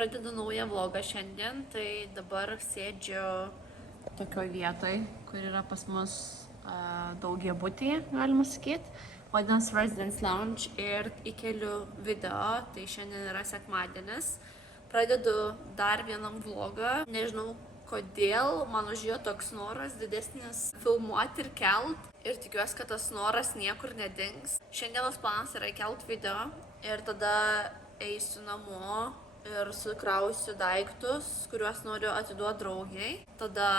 pradedu naują vlogą šiandien, tai dabar sėdžiu tokioj vietoj, kur yra pas mus daugiabutyje, galima sakyti. Vadinasi Residence Lounge ir įkeliu video, tai šiandien yra sekmadienis. Pradedu dar vienam vlogą, nežinau kodėl, man užėjo toks noras didesnis filmuoti ir kelt. Ir tikiuosi, kad tas noras niekur nedings. Šiandienos planas yra kelt video ir tada eisiu namo ir sukrausiu daiktus, kuriuos noriu atiduoti draugiai. Tada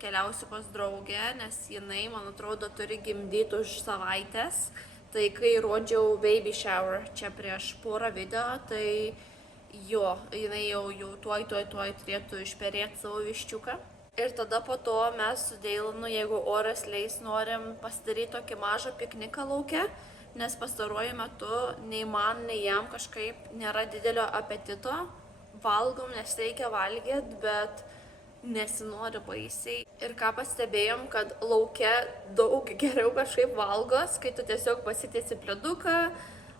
keliausiu pas draugę, nes jinai, man atrodo, turi gimdyti už savaitės. Tai kai rodžiau baby shower čia prieš porą video, tai jo, jinai jau tuoj turėtų išperėti savo viščiuką. Ir tada po to mes su Deilanu, jeigu oras leis, norim pasidaryti tokį mažą pikniką lauke, nes pastaruoju metu nei man, nei jam kažkaip nėra didelio apetito. Valgom, nes reikia valgyti, bet nesinori baisiai. Ir ką pastebėjom, kad lauke daug geriau kažkaip valgos, kai tu tiesiog pasitiesi pleduką,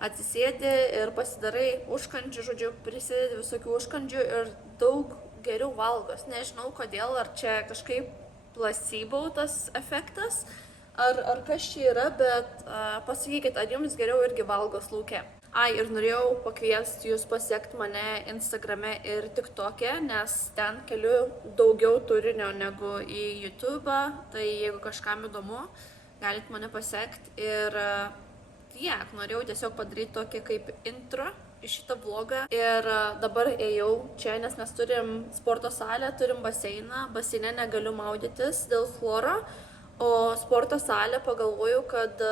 atsisėdi ir pasidarai užkandžių, žodžiu, prisidedi visokių užkandžių ir daug geriau valgos. Nežinau kodėl, ar čia kažkaip placebo tas efektas, ar kas čia yra, bet pasakykit, ar jums geriau irgi valgos lauke. Ir norėjau pakviesti jūs pasiekti mane Instagrame ir TikTok'e, nes ten keliu daugiau turinio negu į YouTube'ą, tai jeigu kažkam įdomu, galit mane pasiekti. Ir tiek, norėjau tiesiog padaryti tokį kaip intro į šitą vlogą. Ir dabar ėjau čia, nes mes turim sporto salę, turim baseiną. Baseine negaliu maudytis dėl chloro, o sporto salę pagalvojau, kad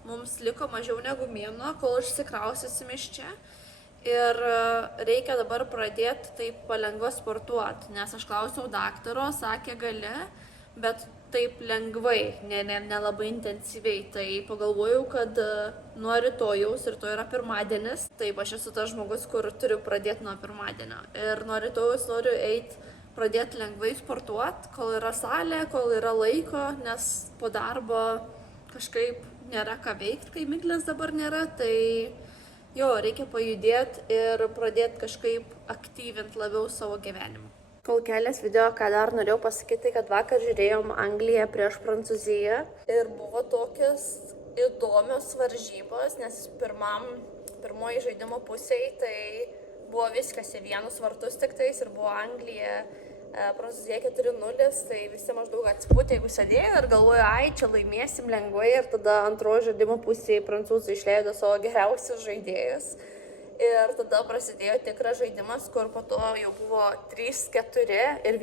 mums liko mažiau negu mėnuo, kol išsikraustysim iš čia. Ir reikia dabar pradėti taip palengva sportuoti, nes aš klausiau daktaro, sakė gali, bet taip lengvai, nelabai intensyviai. Tai pagalvojau, kad nuo rytojaus, rytoj yra pirmadienis, taip aš esu tas žmogus, kur turiu pradėti nuo pirmadienio. Ir nuo rytojaus noriu pradėti lengvai sportuoti, kol yra salė, kol yra laiko, nes po darbo kažkaip nėra ką veikti, kai miglės dabar nėra, tai jo, reikia pajudėti ir pradėti kažkaip aktyvinti labiau savo gyvenimą. Kol kelias video, ką dar norėjau pasakyti, kad vakar žiūrėjom Angliją prieš Prancūziją ir buvo tokios įdomios varžybos, nes pirmoji žaidimo pusėje tai buvo viskas į vienus vartus tik tais ir buvo Anglija, Prancūzija 4-0, tai visi maždaug atsipūtė, jeigu sėdėjo ir galvojo, čia laimėsim lengvai, ir tada antroji žaidimo pusėje prancūzai išleido savo geriausius žaidėjus. Ir tada prasidėjo tikras žaidimas, kur po to jau buvo 3-4 ir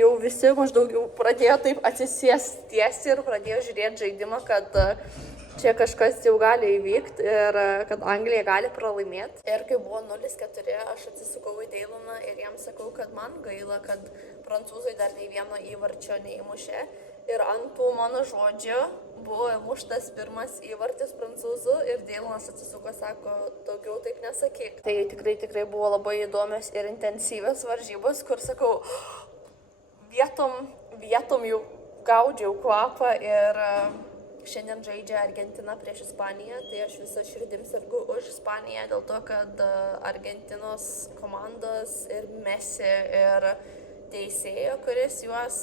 jau visi maždaug jau pradėjo taip atsisėsti tiesiai ir pradėjo žiūrėti žaidimą, kad čia kažkas jau gali įvykti ir kad Anglija gali pralaimėti. Ir kai buvo 0-4, aš atsisukau į Deilaną ir jam sakau, kad man gaila, kad prancūzai dar nei vieno įvarčio neįmušė. Ir ant tų mano žodžių buvo įmuštas pirmas įvartis prancūzų ir Deilanas atsisuko, sako, daugiau taip nesakyk. Tai tikrai buvo labai įdomios ir intensyvios varžybos, kur sakau, vietom jau gaudžiau kvapą ir šiandien žaidžia Argentina prieš Ispaniją, tai aš visą širdim sergu už Ispaniją dėl to, kad Argentinos komandos ir Messi ir teisėjo, kuris juos,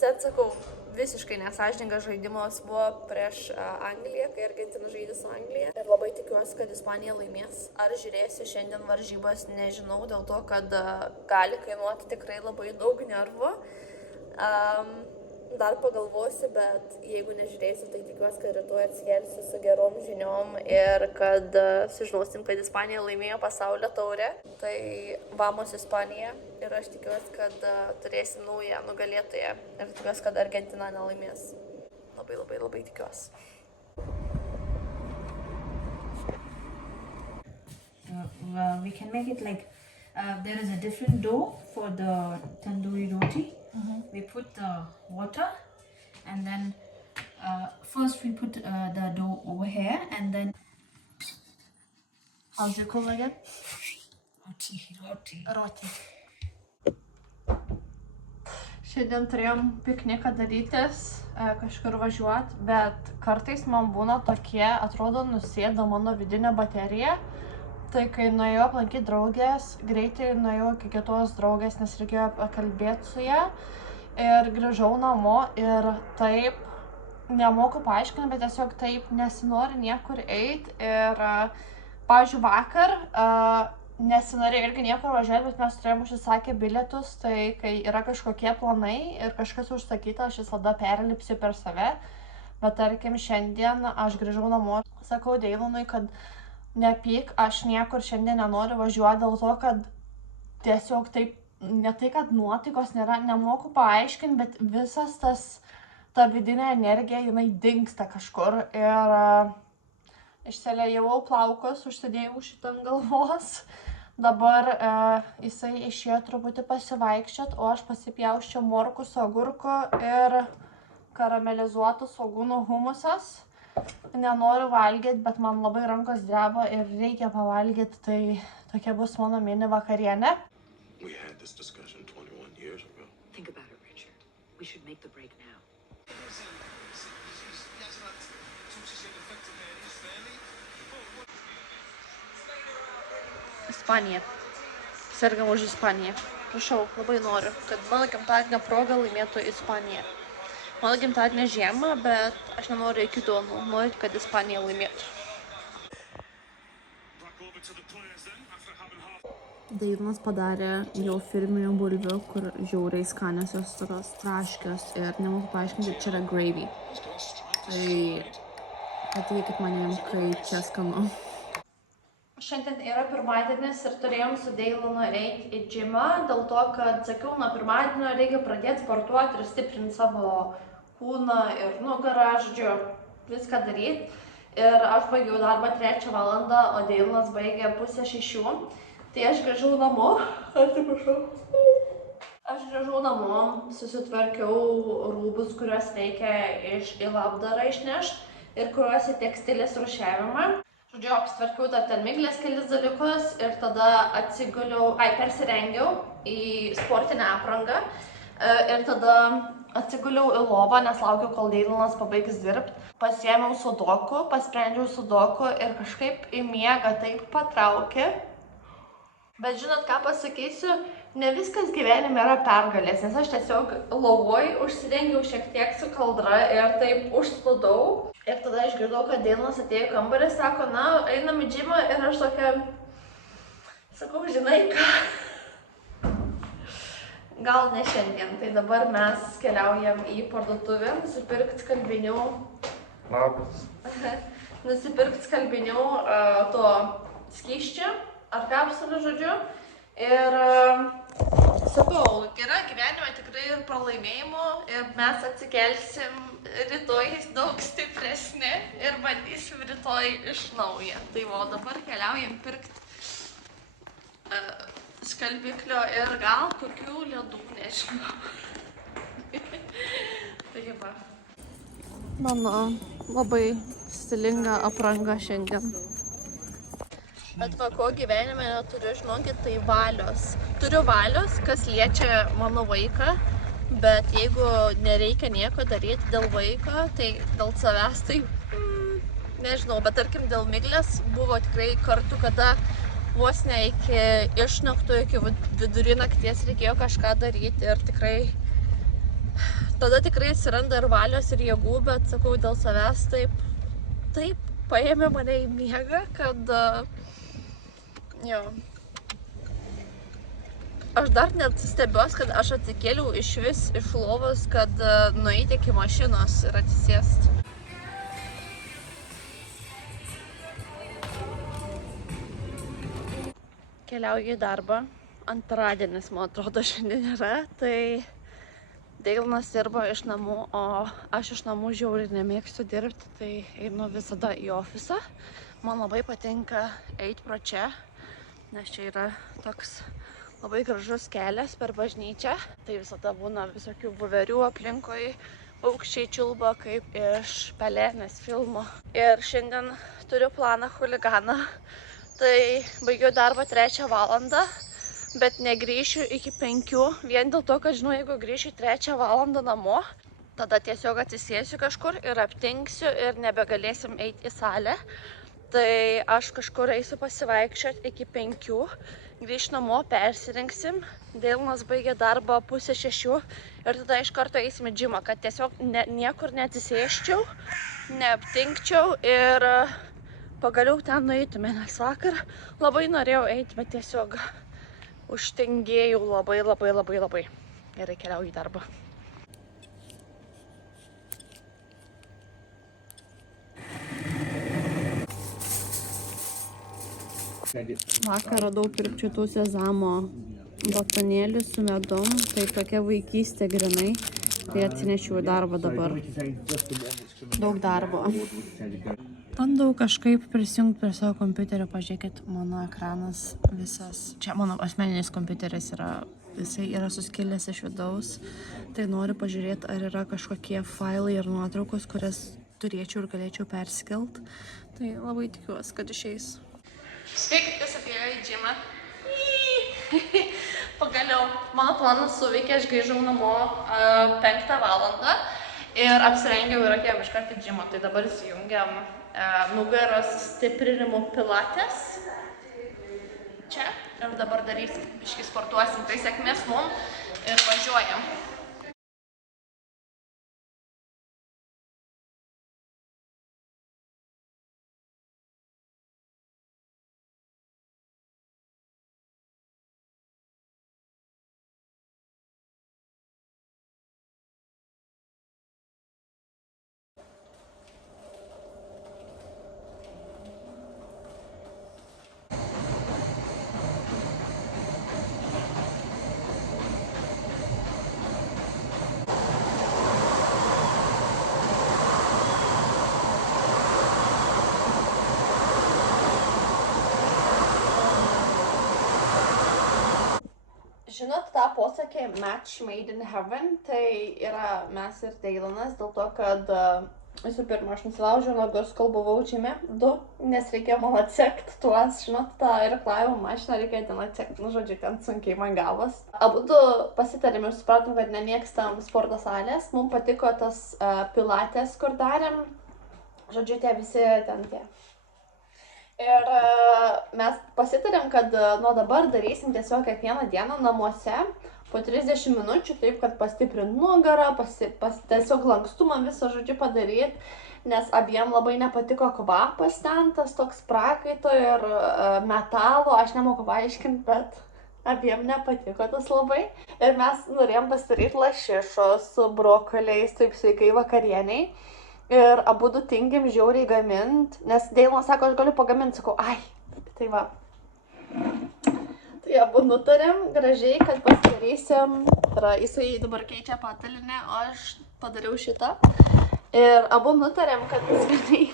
sakau, visiškai nesąžiningas žaidimas buvo prieš Angliją, kai Argentina žaidė su Anglija. Ir labai tikiuosi, kad Ispanija laimės. Ar žiūrėsiu šiandien varžybas, nežinau, dėl to, kad gali kainuoti tikrai labai daug nervų. Dar pagalvosiu, bet jeigu nežiūrėsiu, tai tikiuosi, kad rytoj atsikelsiu su gerom žiniom ir kad sužinosim, kad Ispanija laimėjo pasaulio taurę. Tai vamos Ispanija ir aš tikiuosi, kad turėsim naują nugalėtoją ir tikiuosi, kad Argentina nelaimės. Labai tikiuosi. We can make it like there is a different dough for the tandoori roti. We put the water and then first we put the dough over here and then How's it called again? Roti. Šiandien turėjom pikniką darytis, kažkur važiuoti, bet kartais man būna tokie, atrodo, nusėda mano vidinė baterija. Tai kai nuėjau aplankyti draugės, greitai nuėjau iki kitos draugės, nes reikėjo pakalbėti su ją. Ir grįžau namo ir taip, nemoku paaiškinti, bet tiesiog taip nesinori niekur eiti. Ir, pavyzdžiui, vakar nesinori irgi niekur važiuoti, bet mes turėjom užsisakę bilietus, tai kai yra kažkokie planai ir kažkas užsakyta, aš visada perlipsiu per save. Bet tarkim, šiandien aš grįžau namo, sakau Deilonui, kad nepyk, aš niekur šiandien nenoriu važiuoti dėl to, kad tiesiog taip, ne tai, kad nuotaikos nėra, nemoku paaiškinti, bet visas ta vidinė energija, jinai dingsta kažkur. Ir išsiliejau plaukus, užsidėjau šitą ant galvos. Dabar jisai išėjo truputį pasivaikščiot, o aš pasipjausčiau morkų su agurku ir karamelizuotų svogūnų humusas. Nenoriu valgyti, bet man labai rankos dreba ir reikia pavalgyti, tai tokia bus mano mini vakarienė. We had this discussion 21 years ago. Think about it, Richard. We should make the break now. Ispanija. Sergam už Ispaniją. Prašau, labai noriu, kad mano gimtadienio proga laimėtų Ispanija. Mano gimtadienio žiemą, bet aš nenoriu iki duonų. Noriu, kad Ispanija laimėtų. Deilonas padarė jau firminių bulvių, kur žiauriai skaniosios, tokios traškios ir nemoku paaiškinti, čia yra gravy. Tai patikėkit manim, kaip čia skanu. Šiandien yra pirmadienis ir turėjom su Deilonu eiti į džimą, dėl to, kad sakiau, nuo pirmadienio reikia pradėti sportuoti ir stiprinti savo kūną ir nugarą, žodžiu, viską daryti. Ir aš baigiau darbą 3 valandą, o Deilonas baigė 5:30. Tai aš grįžau namo, atsiprašau. Aš grįžau namo, susitvarkiau rūbus, kuriuos reikia į labdarą išnešti ir kuriuos į tekstilės rūšiavimą. Žodžiu, apsitvarkiau dar ten miglės kelis dalykus ir tada persirengiau į sportinę aprangą ir tada atsiguliau į lovą, nes laukiau, kol Deilonas pabaigs dirbti. Pasiėmiau sudoku, pasprendžiau sudoku ir kažkaip į miegą taip patraukė. Bet žinot, ką pasakysiu, ne viskas gyvenime yra pergalės, nes aš tiesiog lovoj užsidengiau šiek tiek su kaldra ir taip užsplūdau. Ir tada išgirdau, kad Deilonas atėjo į kambarį, sako, na, einam į džimą ir aš tokia, sakau, žinai ką, gal ne šiandien. Tai dabar mes keliaujam į parduotuvę, nusipirkti skalbinių. Labas. Nusipirkti skalbinių to skysčio. Ar kapsulį, žodžiu. Ir sakau, yra gyvenime tikrai ir pralaimėjimų ir mes atsikelsim rytoj daug stipresni ir bandysim rytoj iš naujo. Tai o dabar keliaujam pirkti skalbiklio ir gal kokių ledų, nežinau. Tai va. Mano labai stilinga apranga šiandien. Bet va, ko gyvenime neturiu, žinokit, tai valios. Turiu valios, kas liečia mano vaiką, bet jeigu nereikia nieko daryti dėl vaiko, tai dėl savęs, tai nežinau, bet tarkim dėl miglės buvo tikrai kartų, kada vos ne iki išnaktų, iki vidury nakties reikėjo kažką daryti ir tikrai, tada tikrai atsiranda ir valios ir jėgų, bet sakau, dėl savęs taip paėmė mane į miegą, kad jo. Aš dar net stebiuos, kad aš atsikėliau iš lovos, kad nueiti iki mašinos ir atsisėsti. Keliauju į darbą. Antradienis, man atrodo, šiandien yra. Tai Deilonas dirba iš namų, o aš iš namų žiauriai nemėgstu dirbti, tai einu visada į ofisą. Man labai patinka eiti pro čia, nes čia yra toks labai gražus kelias per bažnyčią. Tai visada būna visokių vuverių aplinkui, paukščiai čiulba kaip iš Pelenės filmo. Ir šiandien turiu planą chuliganą. Tai baigiu darbą 3 valandą, bet negrįšiu iki 5, vien dėl to, kad žinau, jeigu grįšiu 3 valandą namo, tada tiesiog atsisėsiu kažkur ir aptingsiu ir nebegalėsim eiti į salę. Tai aš kažkur eisiu pasivaikščioti iki 5, grįžt namo, persirinksim. Deilonas baigė darbą 5:30 ir tada iš karto eisim į džimą, kad tiesiog niekur neatsisėščiau, neaptinkčiau ir pagaliau ten nueitume, nes vakar labai norėjau eiti, bet tiesiog užtingėjau labai. Gerai, keliauju į darbą. Vakar radau pirkčių sezamo batonėlių su medum, tai tokia vaikystė grinai, tai atsinešiau į darbą dabar. Daug darbo. Bandau kažkaip prisijungti prie savo kompiuterio, pažiūrėkit, mano ekranas visas, čia mano asmeninis kompiuteris yra, jisai yra suskilęs iš vidaus, tai noriu pažiūrėti, ar yra kažkokie failai ir nuotraukos, kurias turėčiau ir galėčiau perskelt, tai labai tikiuosi, kad išeis. Sveiki, kas atėjo į džimą. Pagaliau, mano planas suveikė, aš grįžau namo 5 valandą ir apsirengiau ir atėjom iškart į džimą. Tai dabar įsijungiam nugaros stiprinimo pilates. Čia. Ir dabar darysim, biškį sportuosim. Tai sėkmės mum ir važiuojam. Žinot tą posakį match made in heaven, tai yra mes ir Deilonas, dėl to, kad visų pirma, aš nusilaužiau nagus, kol buvau džime, 2, nes reikėjo man atsekti tuos, žinot, tą irklavimo mašiną reikėjo ten atsekti, nu žodžiu, ten sunkiai man gavos. Abudu pasitarėm ir supratom, kad nemėgstam sporto salės, mums patiko tas pilates, kur darėm, žodžiu, tie visi ten tie. Ir mes pasitarėm, kad nuo dabar darysim tiesiog kiekvieną dieną namuose po 30 minučių, taip kad pastiprint nugarą, tiesiog lankstumą visą žodžiu padaryti, nes abiem labai nepatiko kvapas ten, tas toks prakaito ir metalo, aš nemoku paaiškinti, bet abiem nepatiko tas labai. Ir mes norėjom pasidaryti lašišos su brokoliais, taip sveikai vakarieniai. Ir abudu tingim žiauriai gamint, nes Deilonas sako, aš galiu pagaminti, sakau, ai, tai va. Tai abu nutarėm gražiai, kad pasidarysim, jisai dabar keičia patalinę, o aš padariau šitą. Ir abu nutarėm, kad skaniai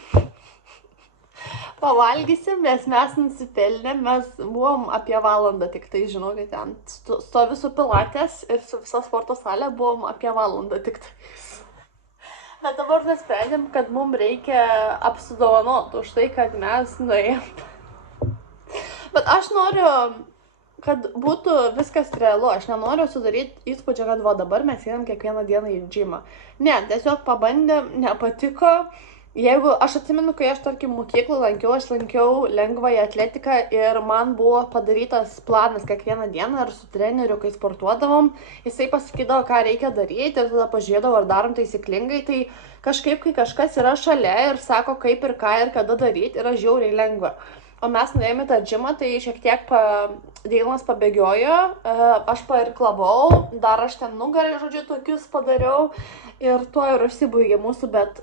pavalgysim, nes mes nusipelnėm, mes buvom apie valandą tik tai, žinau, kad ten stovi su pilates ir su visa sporto salė buvom apie valandą tik tai. Bet dabar nusprendėm, kad mums reikia apsidovanoti už tai, kad mes nuėjom. Bet aš noriu, kad būtų viskas realu. Aš nenoriu sudaryti įspūdžio, kad va dabar mes einam kiekvieną dieną į džimą. Ne, tiesiog pabandėm, nepatiko. Jeigu aš atsimenu, kai aš, tarkim, mokyklą lankiau, aš lankiau lengvąją atletiką ir man buvo padarytas planas kiekvieną dieną ir su treneriu, kai sportuodavom, jisai pasakydavo, ką reikia daryti ir tada pažiūrėdavo, ar darom taisyklingai, tai kažkaip, kai kažkas yra šalia ir sako, kaip ir ką ir kada daryti, yra žiauriai lengva. O mes nuėjome tą džimą, tai šiek tiek Deilonas pabėgiojo, aš pairklavau, dar aš ten nugarį, žodžiu, tokius padariau ir tuo ir užsibaigė mūsų, bet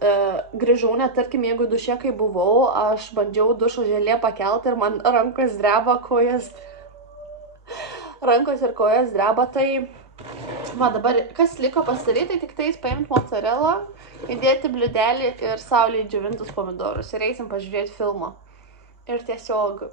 grįžau, net tarkim, jeigu duše, kai buvau, aš bandžiau dušo želė pakelti ir man rankos dreba, rankos ir kojas dreba, tai va dabar, kas liko pasidaryti, tai tik tais paimti mozzarella, įdėti bliūdelį ir saulėje džiovintus pomidorus ir eisim pažiūrėti filmo. Ir tiesiog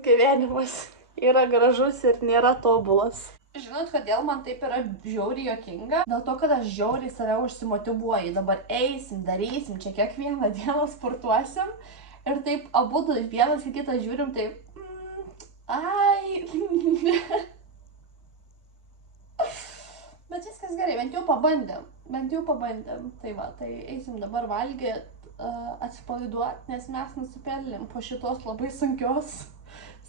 gyvenimas yra gražus ir nėra tobulas. Žinot, kodėl man taip yra žiauriai juokinga? Dėl to, kad aš žiauriai save užsimotyvuoju. Dabar eisim, darysim, čia kiekvieną dieną sportuosim. Ir taip abudu vienas į kitą žiūrim, taip... Ai... Bet viskas gerai, bent jau pabandėm. Tai va, tai eisim dabar valgyti. atsipalaiduoti, nes mes nusipelnėm po šitos labai sunkios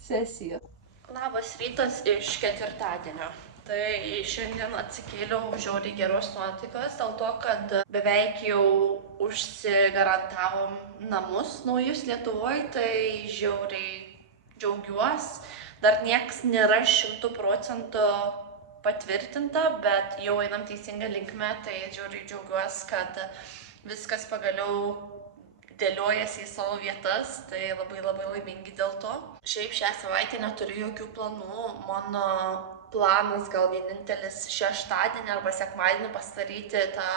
sesijos. Labas rytas iš ketvirtadienio. Tai šiandien atsikėliau žiauriai geros nuotaikos dėl to, kad beveik jau užsigarantavom namus naujus Lietuvoje, tai žiauriai džiaugiuosi. Dar nieks nėra 100% patvirtinta, bet jau einam teisingą linkmę, tai žiauriai džiaugiuosi, kad viskas pagaliau dėliojasi į savo vietas, tai labai laimingi dėl to. Šiaip šią savaitę neturiu jokių planų. Mano planas gal vienintelis šeštadienį arba sekmadienį pasidaryti tą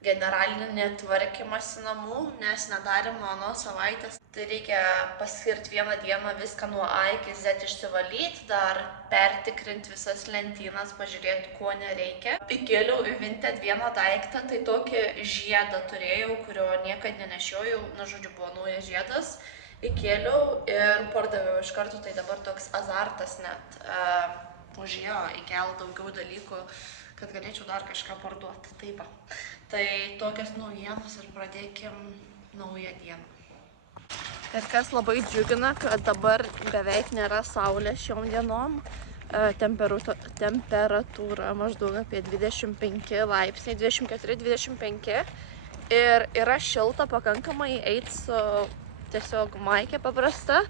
generalinį tvarkymąsi namų, nes nedarėm mano savaitės. Tai reikia paskirti vieną dieną viską nuo A iki Z išsivalyti, dar pertikrinti visas lentynas, pažiūrėti, ko nereikia. Įkėliau į Vinted vieną daiktą, tai tokį žiedą turėjau, kurio niekad nenešiojau, žodžiu, buvo naujas žiedas. Įkėliau ir pardaviau iš karto, tai dabar toks azartas net už jo įkel daugiau dalykų, kad galėčiau dar kažką parduoti. Taip. Tai tokios naujienos ir pradėkim naują dieną. Ir kas labai džiugina, kad dabar beveik nėra saulės šiom dienom. Temperatūra maždaug apie 25 laipsniai, 24-25. Ir yra šilta pakankamai eiti su tiesiog maikė paprasta,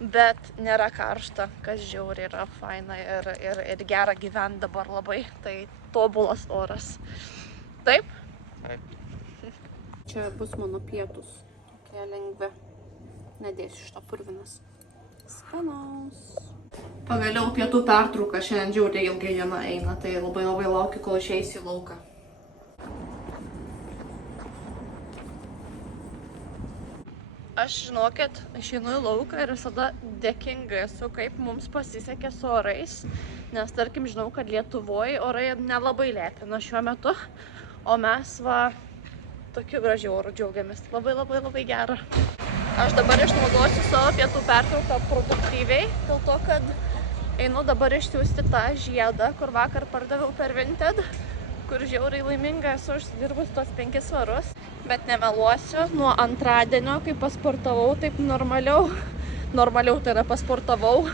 bet nėra karšta, kas žiauriai yra faina ir gera gyventi dabar labai. Tai tobulas oras. Taip? Taip. Čia bus mano pietus. Tokie lengvi. Nedėsiu šitą purvinas. Skanaus. Pagaliau pietų pertrauka, šiandien žiauriai ilgai diena eina, tai labai laukiu, kol išeisiu į lauką. Aš žinokit, išeinu į lauką ir visada dėkinga esu, kaip mums pasisekė su orais, nes tarkim žinau, kad Lietuvoje orai nelabai lepina šiuo metu, o mes tokiu gražiu oru džiaugiamės. Labai gera. Aš dabar išnaudosiu savo pietų pertrauką produktyviai, dėl to, kad einu dabar išsiųsti tą žiedą, kur vakar pardaviau per Vinted, kur žiauriai laiminga esu užsidirbus tos 5 svarus. Bet nemeluosiu, nuo antradienio, kai pasportavau taip normaliau tai yra pasportavau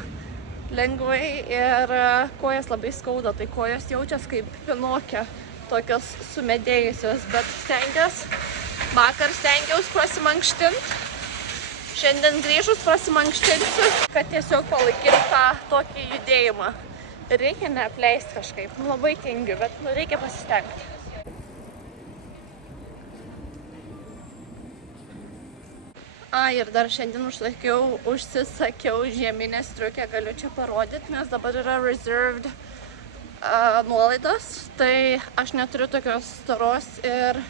lengvai ir kojas labai skauda, tai kojos jaučias kaip Pinokio, tokios sumedėjusios, bet vakar stengiausi prasimankštinti. Šiandien grįžus prasimankštinsiu, kad tiesiog palaikytų tą tokį judėjimą. Reikia neapleisti kažkaip. Labai tingiu, bet reikia pasistengti. Ir dar šiandien užsisakiau žieminę striukę, galiu čia parodyti, nes dabar yra reserved nuolaidos. Tai aš neturiu tokios storos ir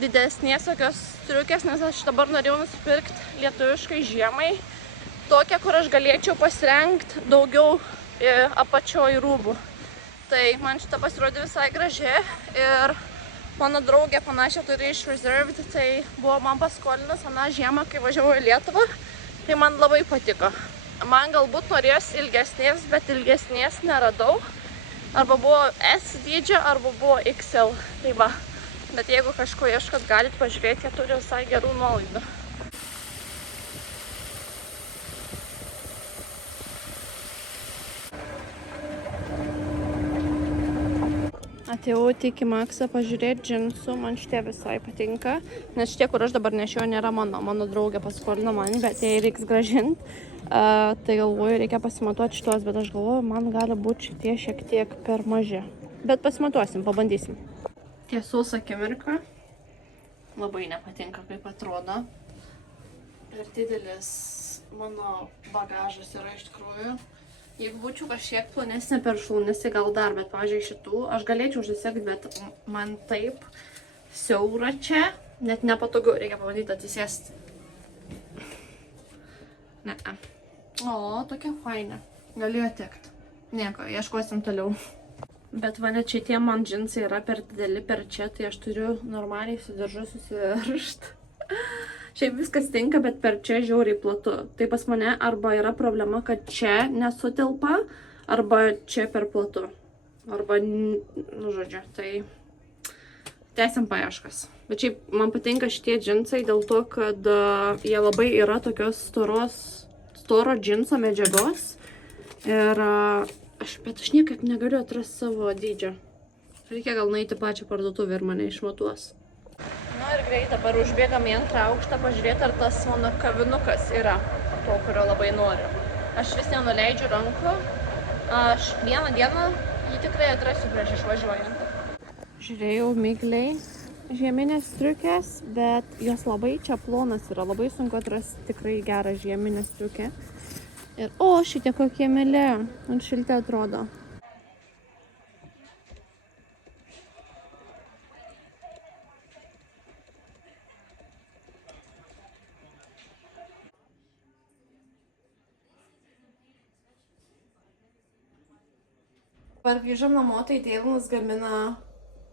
didesnės tokios striukės, nes aš dabar norėjau nusipirkti lietuviškai žiemai. Tokią, kur aš galėčiau pasirengti daugiau apačioj rūbų. Tai man šitą pasirodė visai graži ir mano draugė panašią turi iš Reserved, tai buvo man paskolinus aną žiemą, kai važiavau į Lietuvą. Tai man labai patiko. Man galbūt norėjos ilgesnės, bet ilgesnės neradau. Arba buvo S dydžio, arba buvo XL. Tai va. Bet jeigu kažko ieškot, galit pažiūrėti, jie turi visai gerų nuolaidų. Atėjau tik į Maksą pažiūrėti džinsų, man šitie visai patinka, nes šitie, kur aš dabar nešioju, nėra mano draugė paskolino man, bet jei reiks grąžinti, tai galvoju, reikia pasimatuoti šitos, bet aš galvoju, man gali būti šitie šiek tiek per maži. Bet pasimatuosim, pabandysim. Tiesos akimirka, labai nepatinka, kaip atrodo. Ir didelis mano bagažas yra iš tikrųjų. Jeigu būčiau kažkiek plonesnė per šlaunį, gal dar, bet, pavyzdžiui, šitų aš galėčiau užsisegti, bet man taip siaura čia, net nepatogu, reikia pabandyti atsisėsti. Ne. O, tokia faina. Galėjo tekti. Nieko, ieškosim toliau. Bet va, net šitie man džinsai yra per dideli per čia, tai aš turiu normaliai su diržu susiveržti. Šiaip viskas tinka, bet per čia žiauriai platu. Tai pas mane arba yra problema, kad čia nesutilpa, arba čia per platu. Arba, žodžiu, tai Tęsiam paieškas. Bet šiaip man patinka šitie džinsai dėl to, kad jie labai yra tokios storo džinso medžiagos. Ir bet aš niekaip negaliu atrasti savo dydžio. Reikia gal nueiti pačią parduotuvę ir mane išmatuos. Na ir greit dabar užbėgam į antrą aukštą pažiūrėti, ar tas mano kavinukas yra to, kurio labai noriu. Aš vis nenuleidžiu rankų. Aš vieną dieną jį tikrai atrasiu prieš išvažiuojant. Žiūrėjau migliai žieminės striukės, bet jos labai čia plonas yra, labai sunku atrasti tikrai gerą žieminę striukę. Ir šitie kokie mėly, ant šilti atrodo. Dabar grįžom namo, tai Deilanas gamina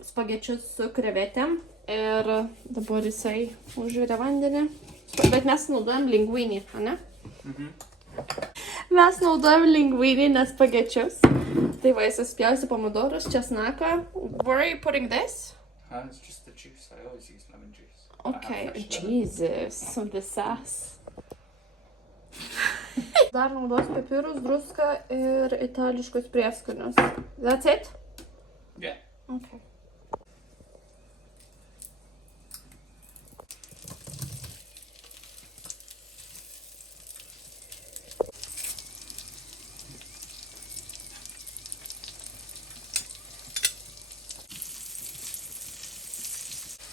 spagečius su krevetėm ir dabar jisai užvirė vandenį. Bet mes naudojam linguinį, ne? Mes naudojam linguinį, nes spagečius. Tai va, jis spjausi pomidorus, česnaką. Where are you putting this? It's just the juice. I always use lemon juice. Okay, Jesus, visas. Dar naudos pipirus, druską ir itališkus prieskonius. That's it? Yeah. Okay.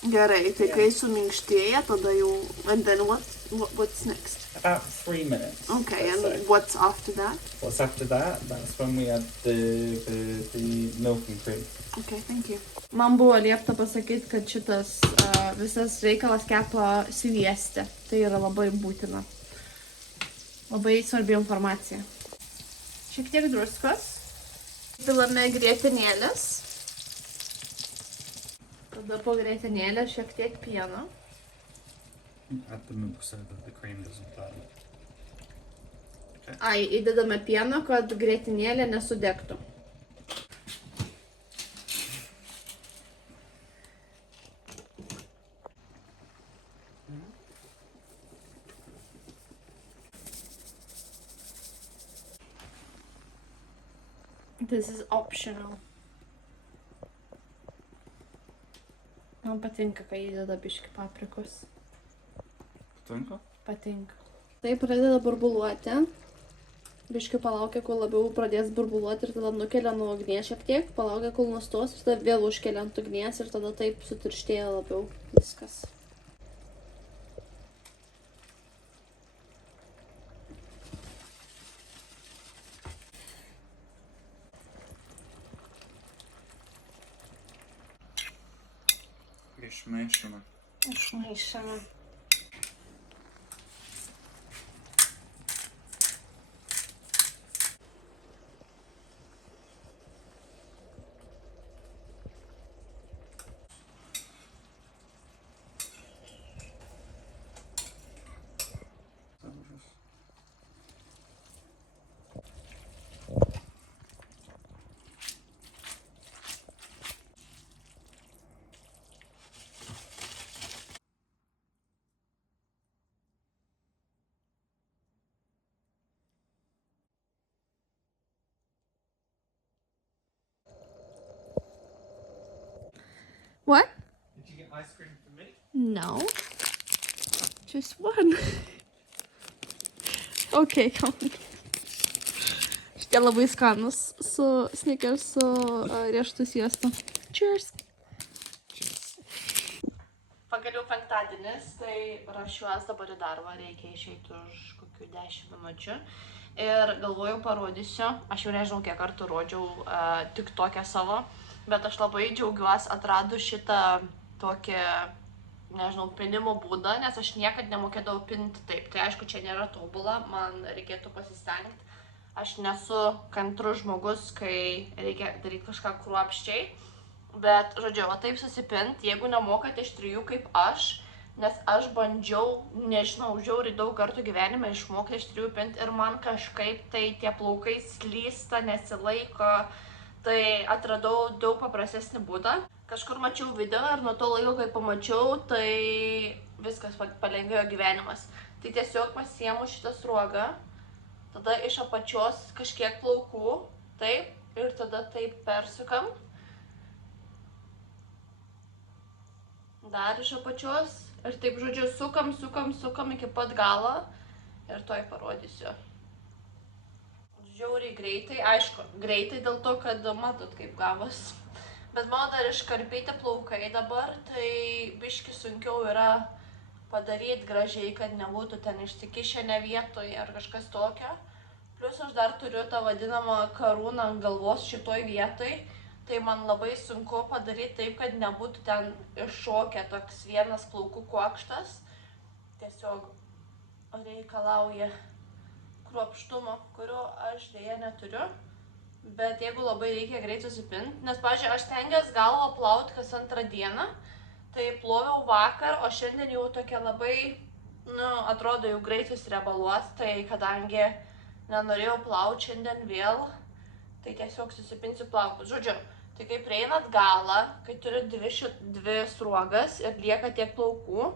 Gerai, tai kai suminkštėja, tada jau, and then what's next? About 3 minutes. Okay, let's and say. what's after that? What's after that? That's when we add the milk and cream. Okay, thank you. Man buvo liepta pasakyti, kad šitas visas reikalas kepa sviesti. Tai yra labai būtina. Labai svarbi informacija. Šiek tiek druskos. Pilame grietinėlės. Tada po grietinėlės šiek tiek pieno. Add the milk so that the cream doesn't burn. Ai, įdedame pieno, kad grietinėlė nesudegtų. This is optional. Man patinka, kai įdeda biškį paprikos. Patinka? Patinka. Tai pradeda burbuluoti. Biškį palaukia, kol labiau pradės burbuluoti ir tada nukelia nuo ugnies šiek tiek. Palaukia, kol nustos, tada vėl užkelia ant ugnies ir tada taip sutirštėja labiau viskas. Išmaišome. Išmaišame. What? Did you get ice cream for me? No. Just one. Okay, come on. Šitie labai skanus su Snickers su riešutų sviestu. Cheers. Pagaliau penktadienis, tai rašiuos dabar į darbą, reikia išeiti už kokių 10 minučių. Ir galvojau parodysiu, aš jau nežinau, kiek kartų rodžiau tik tokią savo, bet aš labai džiaugiuosi atradu šitą tokį, nežinau, pinimo būdą, nes aš niekad nemokėdavau pinti taip. Tai aišku, čia nėra tobula, man reikėtų pasistengti. Aš nesu kantrus žmogus, kai reikia daryti kažką kruopščiai. Bet, žodžiu, va taip susipinti, jeigu nemokate iš 3 kaip aš, nes aš bandžiau, nežinau, žiauriai daug kartų gyvenime išmokti iš 3 pinti ir man kažkaip tai tie plaukai slysta, nesilaiko, tai atradau daug paprastesnį būdą. kažkur mačiau video ir nuo to laiko, kai pamačiau, tai viskas palengvėjo gyvenimas. Tai tiesiog pasiemu šitą sruogą, tada iš apačios kažkiek plaukų, taip, ir tada taip persukam. Dar iš apačios ir taip, žodžiu, sukam iki pat galo ir toj parodysiu. Žiauriai greitai, aišku, greitai dėl to, kad matot kaip gavos. Bet mano dar iškarpyti plaukai dabar, tai biški sunkiau yra padaryti gražiai, kad nebūtų ten išsikišę ne vietoje ar kažkas tokio. Plius aš dar turiu tą vadinamą karūną ant galvos šitoj vietoj. Tai man labai sunku padaryti taip, kad nebūtų ten iššokę toks vienas plaukų kuokštas. Tiesiog reikalauja kruopštumo, kurio aš dėja neturiu. Bet jeigu labai reikia greit susipinti, nes, pavyzdžiui, aš stengiuosi galvą plauti kas antrą dieną, tai ploviau vakar, o šiandien jau tokia labai, atrodo, jau greit susiriebaluos, tai kadangi nenorėjau plauti šiandien vėl, tai tiesiog susipinsiu plaukus. Žodžiu, tai kai prieinat galą, kai turi dvi sruogas ir lieka tiek plaukų,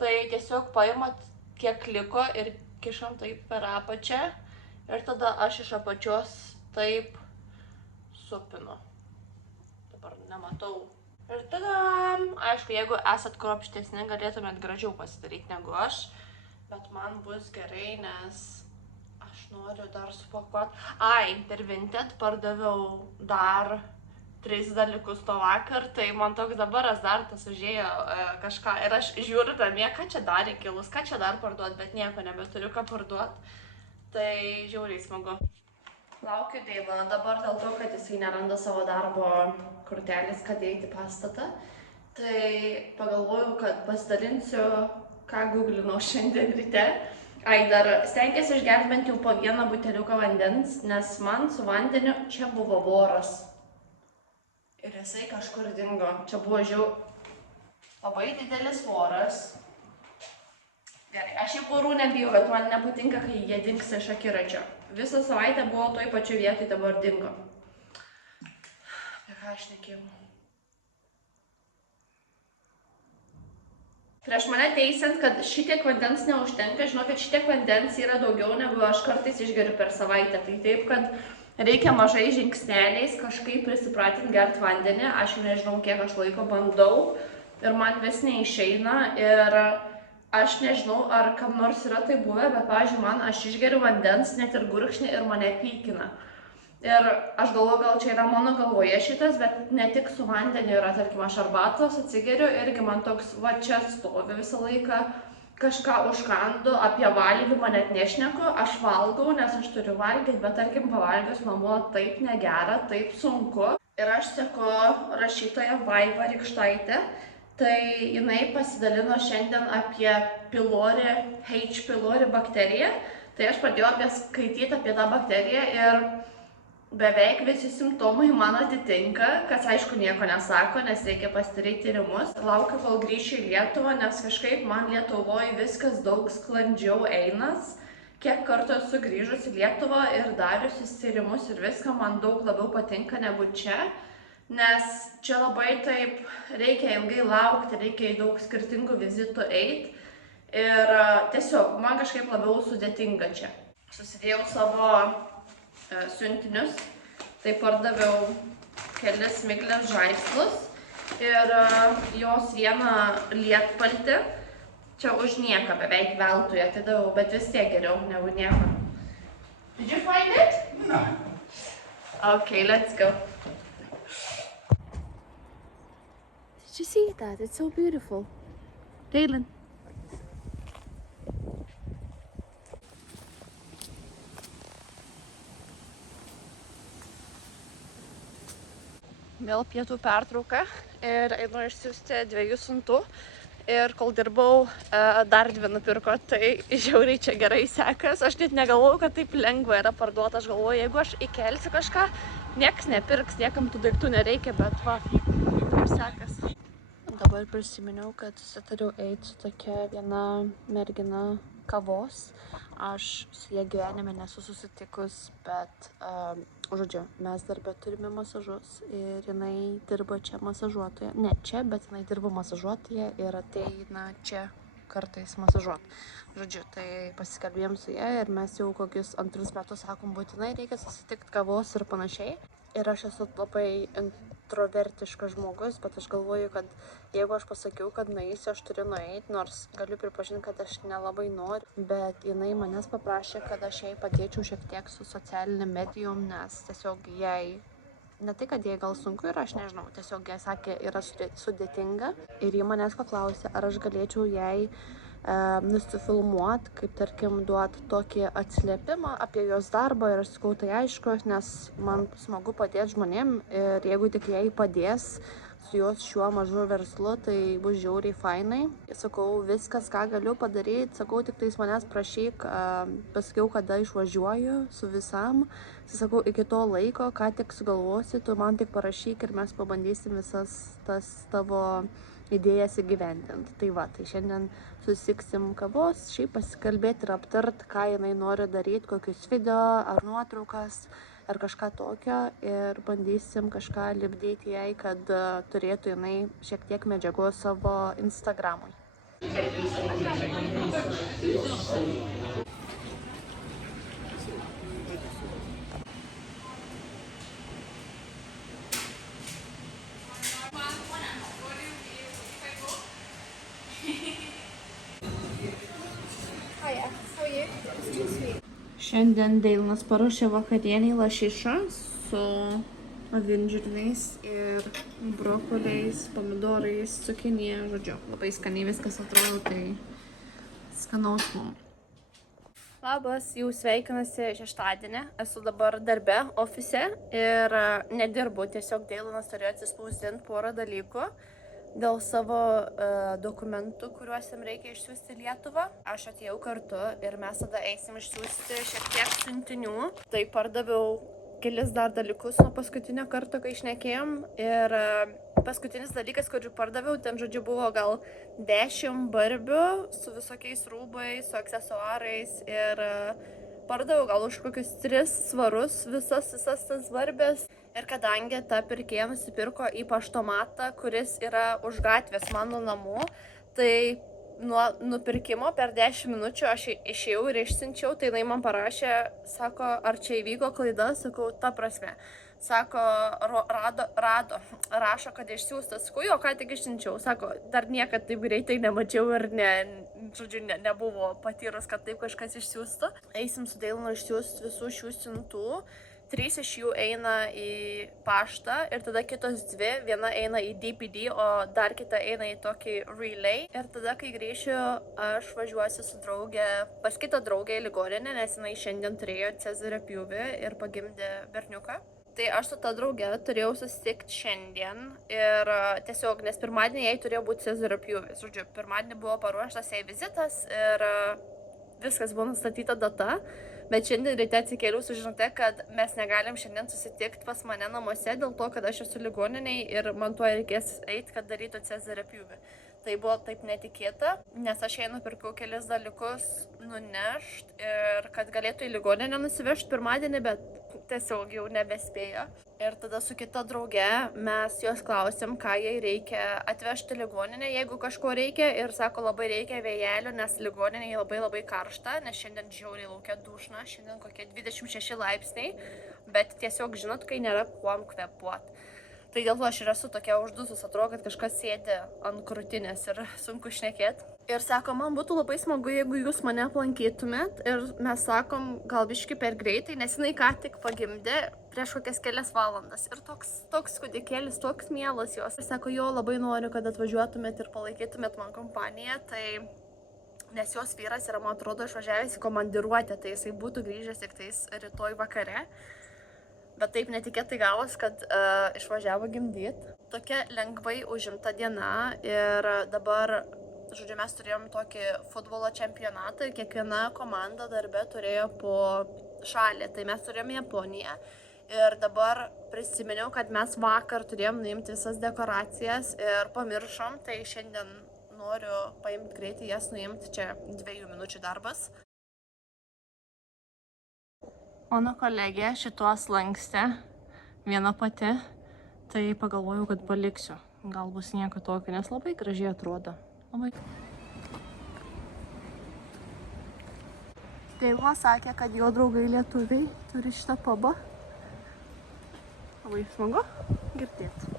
tai tiesiog paimat kiek liko ir kišam taip per apačią ir tada aš iš apačios taip supinu. Dabar nematau. Ir tada, aišku, jeigu esat kruopštesni, galėtumėt gražiau pasidaryti negu aš, bet man bus gerai, nes aš noriu dar supakuoti. Ai, per Vinted pardaviau dar 3 dalykus to vakar, tai man toks dabar azartas užėjo kažką ir aš žiūriu namie, ką čia dar įkilus, ką čia dar parduot, bet nieko nebeturiu ką parduot. Tai žiauriai smagu. Laukiu Deivono dabar dėl to, kad jisai neranda savo darbo kortelės, kad eiti pastatą. Tai pagalvojau, kad pasidalinsiu, ką googlinau šiandien ryte. Ai, dar stengiuosi išgerti bent jau po vieną buteliuką vandens, nes man su vandeniu čia buvo voras. Ir jisai kažkur dingo. Čia buvo labai didelis voras. Gerai, aš jau vorų nebijau, bet man nepatinka, kai jie dingsta iš akiračio. Visą savaitę buvo toj pačioj vietoj, dabar dingo. Apie ką aš nekėjau? Prieš mane teisiant, kad šitiek vandens neužtenka, žinau, kad šitiek vandens yra daugiau, negu aš kartais išgeriu per savaitę. Tai taip, kad reikia mažai žingsneliais kažkaip prisipratinti gerti vandenį. Aš jau nežinau, kiek aš laiko bandau ir man vis neišeina. Ir aš nežinau, ar kam nors yra tai buvę, bet, pavyzdžiui, aš išgeriu vandens net ir gurkšnį ir mane pykina. Ir aš galvoju, gal čia yra mano galvoje šitas, bet ne tik su vandeniu yra, tarkim, aš arbatos atsigeriu irgi man toks, va čia stovi visą laiką, kažką užkandu, apie valgymą net nešneku, aš valgau, nes aš turiu valgyti, bet, tarkim, pavalgius man buvo taip negera, taip sunku. Ir aš seku rašytoją Vaiva Rykštaitę. Tai jinai pasidalino šiandien apie H. pylori bakteriją. Tai aš pradėjau skaityti apie tą bakteriją ir beveik visi simptomai man atitinka, kas aišku nieko nesako, nes reikia pasidaryti tyrimus. Laukiu, kol grįšiu į Lietuvą, nes kažkaip man Lietuvoje viskas daug sklandžiau einas. Kiek kartų esu grįžus į Lietuvą ir dariusis tyrimus ir viską man daug labiau patinka negu čia. Nes čia labai taip reikia ilgai laukti, reikia į daug skirtingų vizitų eiti ir tiesiog man kažkaip labiau sudėtinga čia. Susidėjau savo siuntinius, tai pardaviau kelis miglės žaislus ir jos vieną lietpaltį, čia už nieką beveik veltui atidaviau, bet vis tiek geriau negu nieko. Did you find it? No. Okay, let's go. Did you see that? It's so beautiful. Daylin. Vėl pietų pertrauka ir einu išsiųsti 2 siuntų. Ir kol dirbau, dar 2 nupirko, tai žiauriai čia gerai sekas. Aš net negalvoju, kad taip lengva yra parduoti. Aš galvoju, jeigu aš įkelsiu kažką, nieks nepirks, niekam tų daiktų nereikia, bet va, kaip sekas. Dabar prisiminiau, kad susitariau eiti su tokia viena mergina kavos. Aš su jie gyvenime nesu susitikus, bet, žodžiu, mes darbę turime masažus ir jinai dirba čia masažuotoje. Ne čia, bet jinai dirba masažuotoje ir ateina čia kartais masažuot. Žodžiu, tai pasikalbėjom su ją ir mes jau kokius 2 metus sakom, būtinai reikia susitikti kavos ir panašiai. Ir aš esu labai introvertiškas žmogus, bet aš galvoju, kad jeigu aš pasakiau, kad nueisiu, aš turiu nueiti, nors galiu pripažinti, kad aš nelabai noriu. Bet jinai manęs paprašė, kad aš jai padėčiau šiek tiek su socialiniam medijom, nes tiesiog jai, ne tai, kad jai gal sunku ir aš nežinau, tiesiog jai sakė, yra sudėtinga. Ir ji manęs paklausė, ar aš galėčiau jai nusifilmuot, kaip tarkim duot tokį atsiliepimą apie jos darbą ir aš sakau, tai aišku, nes man smagu padėti žmonėm ir jeigu tik jai padės su jos šiuo mažu verslu, tai bus žiauriai fainai. Sakau, viskas, ką galiu padaryti, sakau, tik tais manęs prašyk, pasakiau, kada išvažiuoju su visam, sakau, iki to laiko, ką tik sugalvosi, tu man tik parašyk ir mes pabandysim visas tas tavo idėjas įgyvendinti. Tai va, tai šiandien susitiksim kavos, šiaip pasikalbėti ir aptart, ką jinai nori daryti, kokius video ar nuotraukas ar kažką tokio ir bandysim kažką lipdyti jai, kad turėtų jinai šiek tiek medžiagos savo Instagramui. Šiandien Deilanas paruošė vakarienį lašišą su avinžirniais ir brokoliais, pomidorais, cukinija, žodžiu. Labai skaniai viskas atrodo, tai skanaus mums. Labas, jau sveikinasi šeštadienį. Esu dabar darbe, ofise ir nedirbu. Tiesiog Deilanas turėjo atsispausdinti porą dalykų dėl savo dokumentų, kuriuos jam reikia išsiųsti į Lietuvą. Aš atėjau kartu ir mes tada eisim išsiųsti šiek tiek siuntinių. Tai pardaviau kelis dar dalykus nuo paskutinio karto, kai šnekėjom. Ir paskutinis dalykas, kurį pardaviau, ten žodžiu buvo gal 10 barbių su visokiais rūbais, su aksesuarais. Ir pardaviau gal už kokius 3 svarus visas tas barbės. Ir kadangi ta pirkėja nusipirko į paštomatą, kuris yra už gatvės mano namų, tai nuo nupirkimo per 10 minučių aš išėjau ir išsiunčiau, tai jinai man parašė, sako, ar čia įvyko klaida, sakau, ta prasme. Sako, rašo, kad išsiųstas, sakau, jo, ką tik išsiunčiau, sako, dar niekad taip greitai nemačiau ir nebuvo patyrus, kad taip kažkas išsiųstų. Eisim su Deilanu išsiųsti visų šių siuntų. 3 iš jų eina į paštą ir tada kitos 2, viena eina į DPD, o dar kita eina į tokį relay. Ir tada, kai grįšiu, aš važiuosiu su draugė, pas kitą draugę į ligoninę, nes jinai šiandien turėjo cezario pjūvį ir pagimdė berniuką. Tai aš su ta drauge turėjau susitikti šiandien ir tiesiog, nes pirmadienį jai turėjo būti cezario pjūvis. Žodžiu, pirmadienį buvo paruoštas jai vizitas ir viskas buvo nustatyta data. Bet šiandien ryte atsikėliau su žinute, kad mes negalim šiandien susitikti pas mane namuose dėl to, kad aš esu ligoniniai ir man tuo reikės eiti, kad darytų cezario pjūvį. Tai buvo taip netikėta, nes aš jai nupirkau kelis dalykus nunešti ir kad galėtų į ligoninę nusivežti pirmadienį, bet tiesiog jau nebespėjo. Ir tada su kita drauge mes jos klausėm, ką jai reikia atvežti ligoninę, jeigu kažko reikia. Ir sako, labai reikia vėjelio, nes ligoninė labai karšta, nes šiandien žiauriai laukia dušna, šiandien kokie 26 laipsniai, bet tiesiog žinot, kai nėra kuom kvėpuot. Tai dėl to aš ir esu tokia uždusus, atrodo, kad kažkas sėdi ant krūtinės ir sunku šnekėti. Ir sako, man būtų labai smagu, jeigu jūs mane aplankytumėt. Ir mes sakom, gal biški per greitai, nes jinai ką tik pagimdė prieš kokias kelias valandas. Ir toks kūdikėlis, toks mielas jos. Ir sako, jo, labai noriu, kad atvažiuotumėt ir palaikytumėt man kompaniją. Tai nes jos vyras yra, man atrodo, išvažiavęs į komandiruotę, tai jisai būtų grįžęs tik tais rytoj vakare. Bet taip netikėtai gavos, kad išvažiavo gimdyti. Tokia lengvai užimta diena ir dabar, žodžiu, mes turėjom tokį futbolo čempionatą ir kiekviena komanda darbe turėjo po šalį. Tai mes turėjom Japoniją ir dabar prisiminiau, kad mes vakar turėjom nuimti visas dekoracijas ir pamiršom, tai šiandien noriu paimti greitai jas nuimti, čia 2 minučių darbas. Mano kolegė šituos lankstė, viena pati, tai pagalvojau, kad paliksiu. Gal bus nieko tokio, nes labai gražiai atrodo. Labai. Deila sakė, kad jo draugai lietuviai turi šitą pubą. Labai smagu girdėti.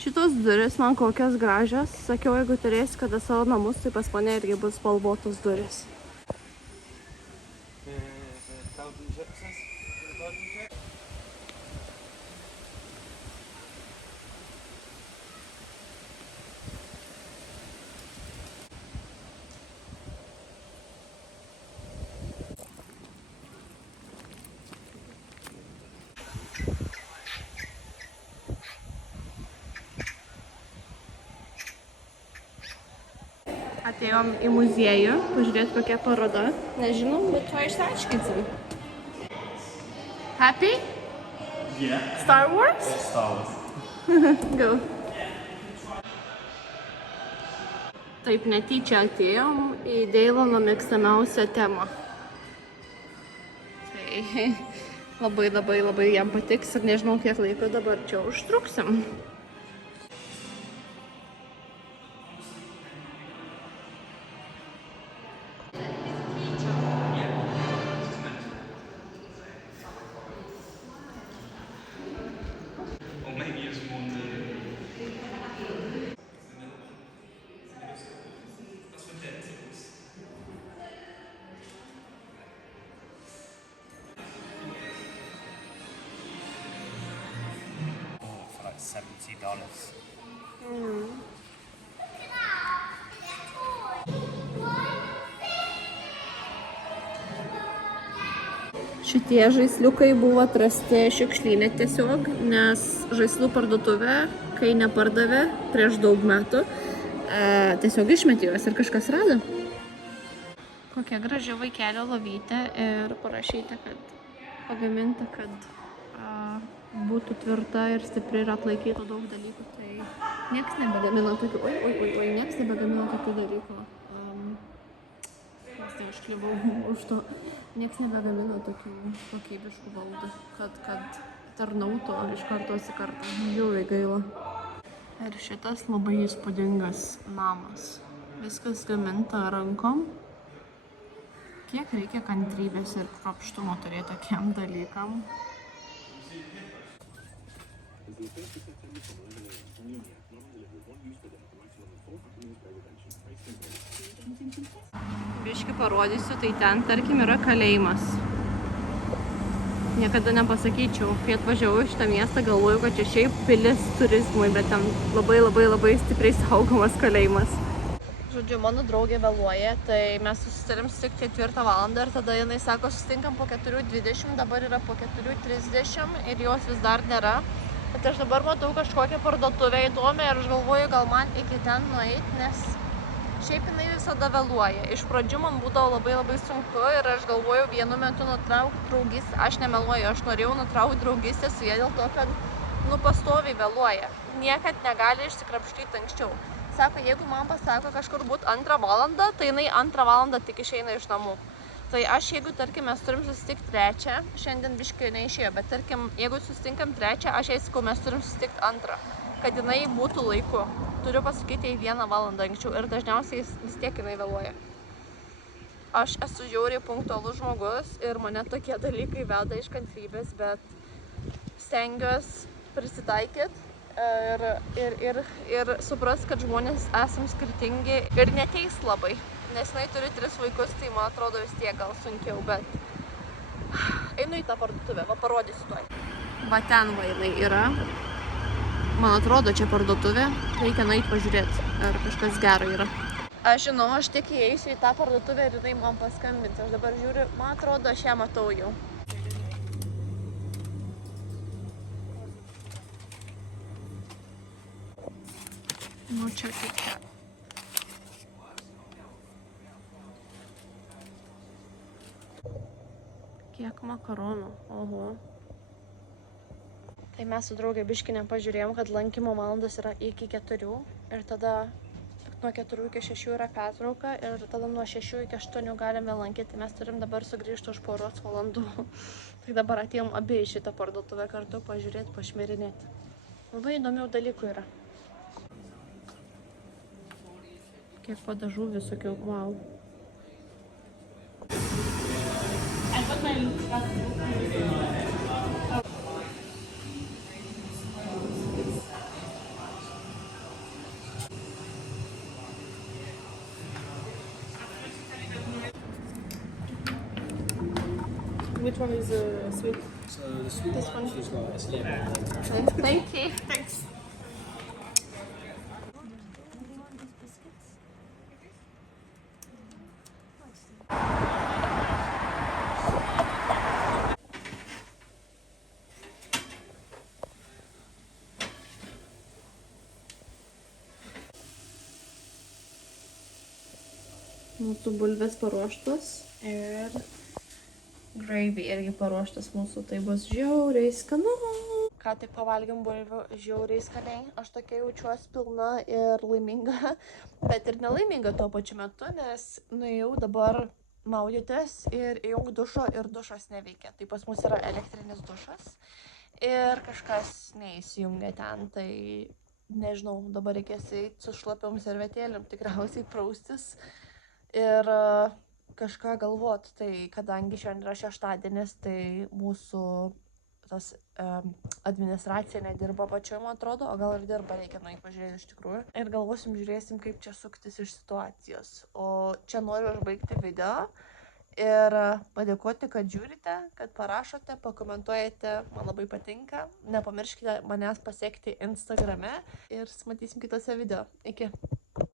Šitos duris man kokios gražios. Sakiau, jeigu turėsi kada savo namus, tai pas mane irgi bus spalvotos duris. Atėjom į muziejų, pažiūrėti kokia paroda. Nežinau, bet to išsiaiškinsim. Happy? Yeah. Star Wars? Star Wars. Go. Taip netyčia atėjom į Deilano mėgstamiausią temą. Tai labai jam patiks ir nežinau, kiek laiko dabar čia užtruksim. For like $70. Šitie žaisliukai buvo atrasti šiukšlyne tiesiog, nes žaislų parduotuvė, kai nepardavė prieš daug metų, tiesiog išmetė juos ir kažkas rado. Kokia graži vaikelio lovytė ir parašyta, kad pagaminta, kad būtų tvirta ir stipri ir atlaikytų daug dalykų. Tai nieks nebegamino tokių, nieks nebegamino tokių dalykų. Nes tai užkliuvau už to. Nieks nebegamino tokių kokybiškų baldų, kad tarnautų iš kartos į kartą. Žiūrėjau gaila. Ir šitas labai įspūdingas namas. Viskas gaminta rankom. Kiek reikia kantrybės ir kruopštumo turėti tokiam dalykam. Biškį parodysiu, tai ten, tarkim, yra kalėjimas. Niekada nepasakyčiau, kai atvažiavau šitą miestą, galvoju, kad čia šiaip pilis turizmui, bet ten labai stipriai saugomas kalėjimas. Žodžiu, mano draugė vėluoja, tai mes susitarim susitikti 4 valandą ir tada jinai sako, susitinkam po 4:20, dabar yra po 4:30 ir jos vis dar nėra. Bet aš dabar matau kažkokią parduotuvę įdomią ir aš galvoju, gal man iki ten nueiti, nes šiaip jinai visada vėluoja. Iš pradžių man būdavo labai sunku ir aš galvojau vienu metu nutraukti draugystę. Aš nemeluoju, aš norėjau nutraukti draugystę su ja dėl to, kad pastoviai vėluoja. Niekad negali išsikrapštyti anksčiau. Sako, jeigu man pasako kažkur būt 2 valandą, tai jinai 2 valandą tik išeina iš namų. Tai aš, jeigu, tarkim, mes turim susitikti 3, šiandien biškai neišėjo, bet, tarkim, jeigu susitinkam 3, aš jai sakau, mes turim susitikti 2, kad jinai būtų laiku. Turiu pasakyti jai 1 valandą anksčiau ir dažniausiai vis tiek jinai vėluoja. Aš esu žiauriai punktualus žmogus ir mane tokie dalykai veda iš kantrybės, bet stengiuosi prisitaikyti ir supras, kad žmonės esam skirtingi ir neteis labai. Nes jinai turi 3 vaikus, tai man atrodo vis tiek gal sunkiau, bet einu į tą parduotuvę, va parodysiu tuoj. Va ten va jinai yra. Man atrodo, čia parduotuvė, reikia nueiti pažiūrėti, ar kažkas gero yra. Aš žinau, aš tik įeisiu į tą parduotuvę ir jinai man paskambins. Aš dabar žiūriu, man atrodo, aš ją matau jau. Nu čia kaip čia. Kiek makaronų, oho. Tai mes su draugė biškinėm pažiūrėjom, kad lankymo valandos yra iki 4 ir tada nuo 4 iki 6 yra pertrauka ir tada nuo 6 iki 8 galime lankyti. Mes turim dabar sugrįžti už poros valandų. Tai dabar atėjom abi į šitą parduotuvę kartu pažiūrėti, pašmirinėti. Labai įdomių dalykų yra. Kiek padažų visokių, wow. Which one is sweet? So the sweet This one, one? she's got a slip. Thank you. Thanks. Mūsų bulvės paruoštos ir gravy irgi paruoštas mūsų, tai bus žiauriai skanu. Ką tik pavalgėm bulvių žiauriai skaniai, aš tokia jaučiuosi pilna ir laiminga, bet ir nelaiminga tuo pačiu metu, nes nuėjau dabar maudytis ir įjung dušo ir dušas neveikia. Tai pas mus yra elektrinis dušas ir kažkas neįsijungia ten, tai nežinau, dabar reikės eiti su šlapiom servetėlėm tikriausiai praustis. Ir kažką galvot, tai kadangi šiandien yra šeštadienis, tai mūsų tas administracija nedirba pačioj, man atrodo, o gal ir dirba, reikia nueiti pažiūrėti iš tikrųjų. Ir galvosim, žiūrėsim, kaip čia suktis iš situacijos. O čia noriu užbaigti video ir padėkoti, kad žiūrite, kad parašote, pakomentuojate, man labai patinka. Nepamirškite manęs pasiekti Instagrame ir matysim kitose video. Iki.